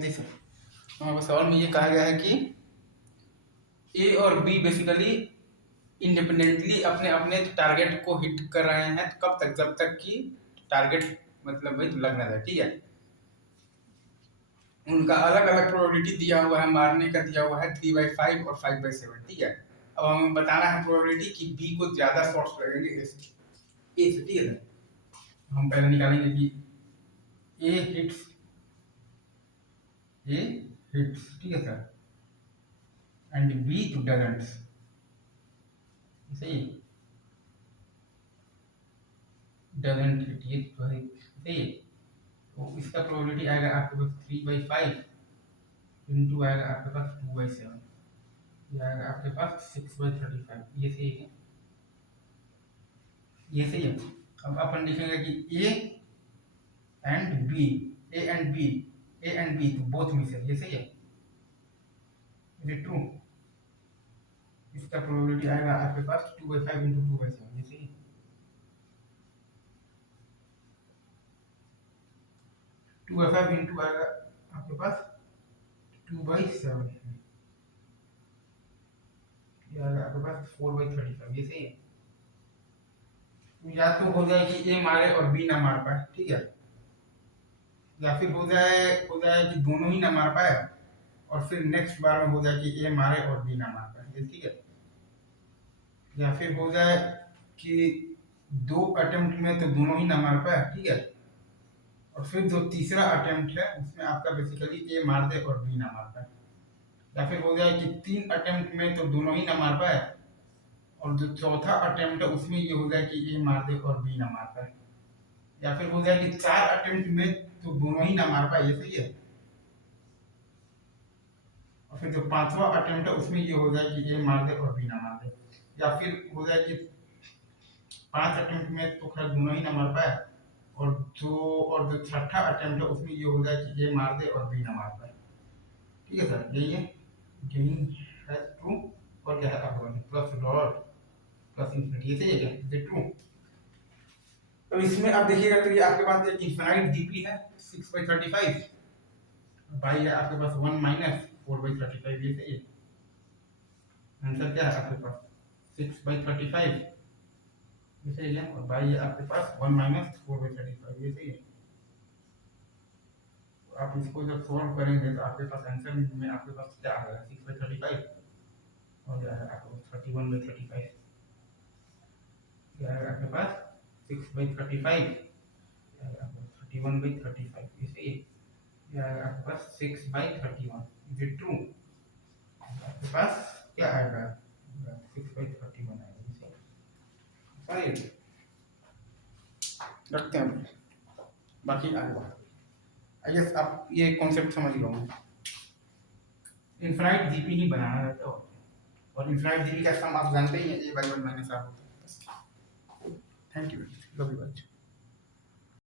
देखिए हमारे सवाल में ये कहा गया है कि ए और बी बेसिकली इंडिपेंडेंटली अपने अपने टारगेट को हिट कर रहे हैं, तो कब तक, जब तक कि टारगेट मतलब भाई लग ना जाए, ठीक है। उनका अलग अलग प्रोबेबिलिटी दिया हुआ है, मारने का दिया हुआ है 3/5 और 5/7, ठीक है। अब हमें बताना है प्रोबेबिलिटी कि बी को ज्यादा शॉट्स लगेंगे ए से, ठीक है। हम पहले निकालेंगे कि ए हिट्स, ठीक है सर, एंड बी डजंट, सही, डजंट हिट, ये तो है सही। तो इसका प्रोबेबिलिटी आएगा आपके पास 3/5 इंटू आएगा आपके पास 2/7, ये आएगा आपके पास 6/35, ये सही है, ये सही है। अब अपन लिखेंगे कि ए एंड बी तो बोथ में से, ये सही है, ये ट्रू। इसका प्रोबेबिलिटी आएगा आपके पास 2/5 इंटू 2/7, ये सही है। 2/5 इंटू आएगा आपके पास 2/7, ये आएगा आपके पास 4/35, ये सही है। या तो हो जाए कि ए मारे और बी ना मार पाए, ठीक है, या फिर हो जाए कि दोनों ही ना मार पाए और फिर नेक्स्ट बार में हो जाए कि ए मारे और बी ना मार पाए, ये ठीक है। या फिर हो जाए कि 2 अटेम्प्ट में तो दोनों ही ना मार पाए, ठीक है, और फिर जो तीसरा अटेम्प्ट है उसमें आपका बेसिकली ए मार दे और बी ना मार पाए। या फिर हो जाए कि 3 अटेम्प्ट में तो दोनों ही ना मार पाए और जो चौथा अटेम्प्ट है उसमें ये हो जाए कि ए मार दे और बी ना मार पाए। या फिर हो जाए कि 4 अटेम्प्ट में तो दोनों ही ना मार पाए, ये सही है। और फिर जो पांचवा अटेम्प्ट है उसमें ये हो जाए कि ए मार दे और बी ना मार दे। या फिर हो जाए कि 5 अटेम्प्ट में तो खैर दोनों ही ना मार पाए और जो छठा अटेम्प्ट है उसमें ये हो जाए कि ए मार दे और बी ना मार पाए, ठीक है सर, यही है। गेन है ट्रू और क्या है आपका प्लस डॉट प्लस इंफिनिटी, ये सही है क्या, ये ट्रू। तो इसमें आप देखिएगा तो ये आपके पास एक इनफाइनाइट जीपी है 6/35, बाई है आपके पास 1 माइनस 4/35, ये सही है। आंसर क्या है आपके पास 6/35, ये सही है, और बाई है आपके पास 1 माइनस 4/35, ये सही है। तो आप इसको जब सॉल्व करेंगे तो आपके पास आंसर में आपके पास क्या आ जाएगा 6/35 और यह है आपके पास 31/35, यह है आपके पास 6/35, 31/35, ये सही है। यह है आपके पास 6/31, इज इट ट्रू। आपके पास क्या आएगा 6/31 आएगा, सही है। रखते हैं, बाकी आएगा। आई गेस आप ये कॉन्सेप्ट समझ गए होंगे। इनफाइनाइट जीपी ही बनाना रहता है, और इनफाइनाइट जीपी का सम आप जानते ही हैं, a/1 - r होता है। Thank you, love you.